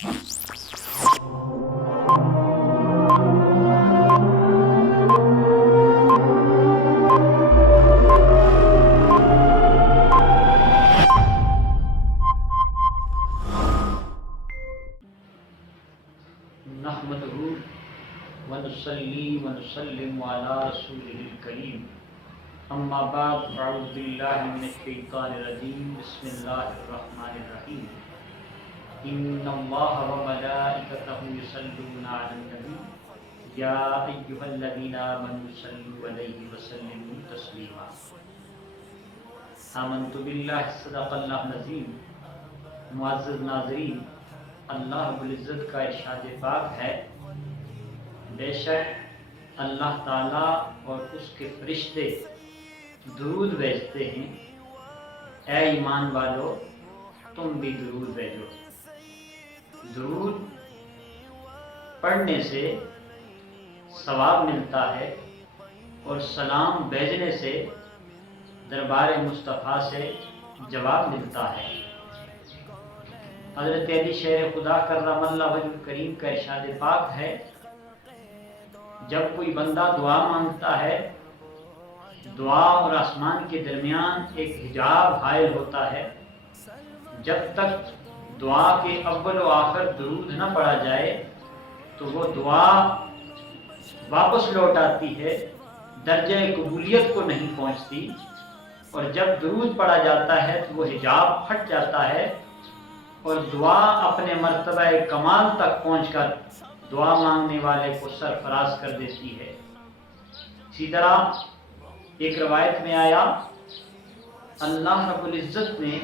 نحمده ونصلي ونسلم على رسوله الكريم اما بعد فاعوذ بالله من الشيطان الرجيم بسم الله الرحمن الرحيم ان الله وملائكته يصلون على النبي يا ايها الذين امنوا صلوا عليه وسلموا تسليما آمنت بالله صدق اللہ العظیم۔ معزز ناظرین، اللہ رب العزت کا ارشاد پاک ہے، بے شک اللہ تعالیٰ اور اس کے فرشتے درود بھیجتے ہیں، اے ایمان والو تم بھی درود بھیجو۔ درود پڑھنے سے ثواب ملتا ہے اور سلام بھیجنے سے دربار مصطفیٰ سے جواب ملتا ہے۔ حضرت علی شیر خدا کرم اللہ وجہ کریم کا ارشاد پاک ہے، جب کوئی بندہ دعا مانگتا ہے، دعا اور آسمان کے درمیان ایک حجاب حائل ہوتا ہے، جب تک دعا کے اول و آخر درود نہ پڑھا جائے تو وہ دعا واپس لوٹ آتی ہے، درجہ قبولیت کو نہیں پہنچتی، اور جب درود پڑھا جاتا ہے تو وہ حجاب پھٹ جاتا ہے اور دعا اپنے مرتبہ کمال تک پہنچ کر دعا مانگنے والے کو سرفراز کر دیتی ہے۔ اسی طرح ایک روایت میں آیا، اللہ رب العزت نے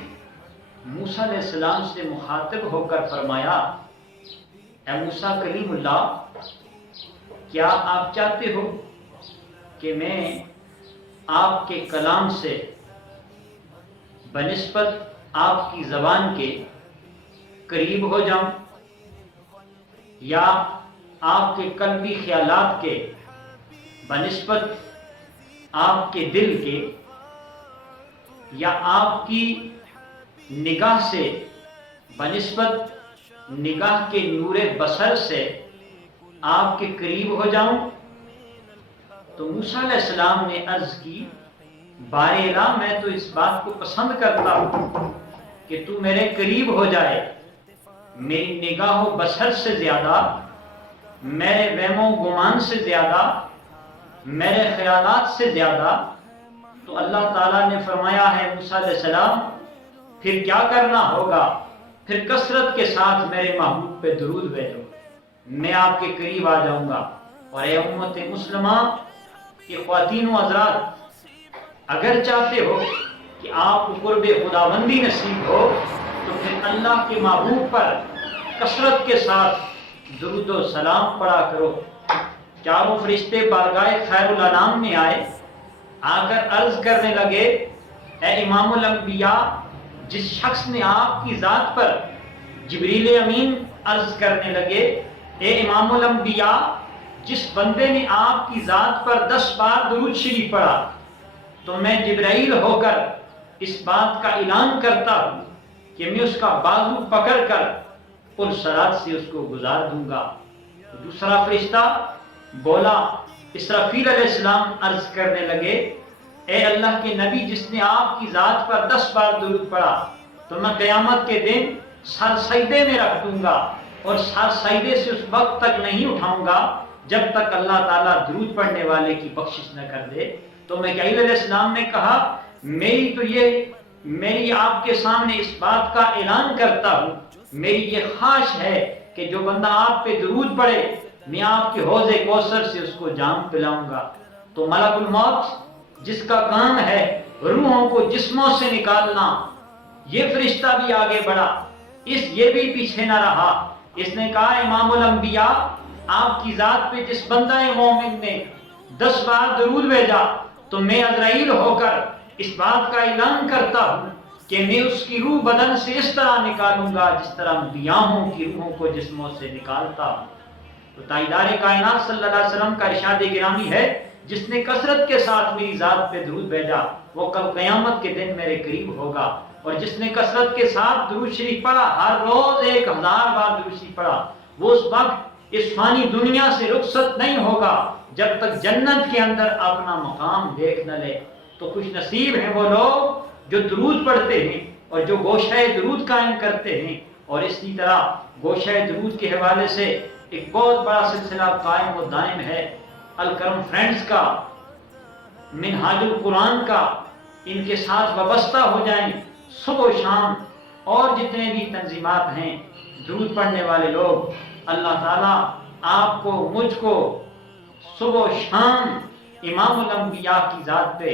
موسیٰ علیہ السلام سے مخاطب ہو کر فرمایا، اے موسیٰ کلیم اللہ، کیا آپ چاہتے ہو کہ میں آپ کے کلام سے بنسبت آپ کی زبان کے قریب ہو جاؤں، یا آپ کے قلبی خیالات کے بنسبت آپ کے دل کے، یا آپ کی نگاہ سے بنسبت نگاہ کے نور بصر سے آپ کے قریب ہو جاؤں؟ تو موسیٰ علیہ السلام نے عرض کی، بارے الہ، میں تو اس بات کو پسند کرتا ہوں کہ تو میرے قریب ہو جائے، میری نگاہ و بصر سے زیادہ، میرے وہم و گمان سے زیادہ، میرے خیالات سے زیادہ۔ تو اللہ تعالیٰ نے فرمایا ہے موسیٰ علیہ السلام، پھر کیا کرنا ہوگا؟ پھر کثرت کے ساتھ میرے محبوب پہ درود بھیجو، میں آپ کے قریب آ جاؤں گا۔ اور اے امت مسلمہ کے خواتین و حضرات، اگر چاہتے ہو کہ آپ کو قرب خداوندی نصیب ہو تو پھر اللہ کے محبوب پر کثرت کے ساتھ درود و سلام پڑھا کرو۔ چاروں فرشتے بارگاہ خیر الانام میں آئے، آ کر عرض کرنے لگے، اے امام الانبیاء، جس شخص نے آپ کی ذات پر، جبریل امین عرض کرنے لگے، اے امام الانبیاء، جس بندے نے آپ کی ذات پر 10 بار درود شریف پڑھا تو میں جبرائیل ہو کر اس بات کا اعلان کرتا ہوں کہ میں اس کا بازو پکڑ کر پل صراط سے اس کو گزار دوں گا۔ دوسرا فرشتہ بولا، اسرافیل علیہ السلام عرض کرنے لگے، اے اللہ کے نبی، جس نے آپ کی ذات پر 10 بار درود پڑھا تو میں قیامت کے دن سر سجدے میں رکھ دوں گا، اور سر سجدے سے اس وقت تک نہیں اٹھاؤں گا جب تک اللہ تعالیٰ درود پڑھنے والے کی بخشش نہ کر دے۔ تو میکائیل علیہ السلام نے کہا، میری آپ کے سامنے اس بات کا اعلان کرتا ہوں، میری یہ خواہش ہے کہ جو بندہ آپ پہ درود پڑھے میں آپ کے حوض کوثر سے اس کو جام پلاؤں گا۔ تو ملک الموت، جس کا کام ہے روحوں کو جسموں سے نکالنا، یہ فرشتہ بھی آگے بڑھا، یہ بھی پیچھے نہ رہا۔ اس نے کہا، امام الانبیاء، آپ کی ذات پہ جس بندہ مومن نے 10 بار درود بھیجا تو میں عزرائیل ہو کر اس بات کا اعلان کرتا ہوں کہ میں اس کی روح بدن سے اس طرح نکالوں گا جس طرح بیاہوں کی روحوں کو جسموں سے نکالتا ہوں۔ تو تاجدار کائنات صلی اللہ علیہ وسلم کا ارشاد گرامی ہے، جس نے کثرت کے ساتھ میری ذات پہ درود بھیجا وہ کل قیامت کے دن میرے قریب ہوگا۔ اور جس نے کثرت کے ساتھ درود شریف پڑھا، ہر روز 1000 بار درود شریف پڑھا، وہ اس وقت اس فانی دنیا سے رخصت نہیں ہوگا جب تک جنت کے اندر اپنا مقام دیکھ نہ لے۔ تو خوش نصیب ہیں وہ لوگ جو درود پڑھتے ہیں اور جو گوشہ درود قائم کرتے ہیں۔ اور اسی طرح گوشہ درود کے حوالے سے ایک بہت بڑا سلسلہ قائم و دائم ہے الکرم فرینڈز کا، منہاج القرآن کا۔ ان کے ساتھ وابستہ ہو جائیں صبح و شام، اور جتنے بھی تنظیمات ہیں درود پڑھنے والے لوگ، اللہ تعالیٰ آپ کو مجھ کو صبح و شام امام الانبیاء کی ذات پہ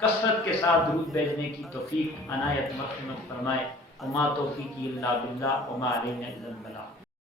کثرت کے ساتھ درود بھیجنے کی توفیق عنایت مرحمت فرمائے۔ وما توفیقی الا باللہ وما علینا الا البلاغ۔